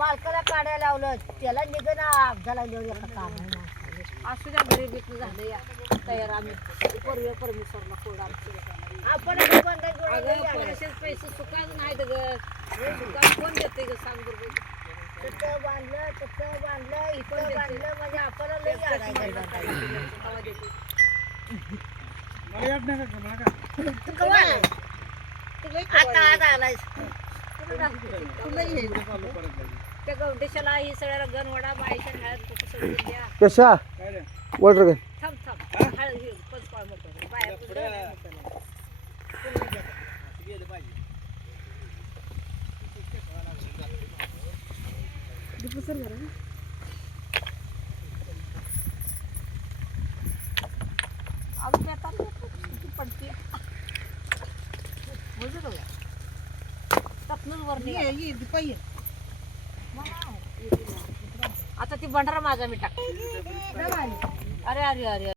मालकाला काढायला लावलं त्याला निघणं अब्दाला लावलं एका काढायला असू द्या गरिबीतलं झालं या तयार आम्ही परमेश्वरला कोड आपण पैसे सुखाच नाही ग सुखात कोण देते ग सांग बरोबर तसं बांधलं इथं बांधलं म्हणजे आपल्याला लई आता आज आलाय त्या गवंडेशाला ही सगळ्याला गणवडा बाईच्या हळद कुठं सोडून द्या कशा वॉटर गन थांब हळद घे पंचपाळ मोठं बाया गेलं पाहिजे आता ती भंडारा माझा मी टाक अरे अरे अरे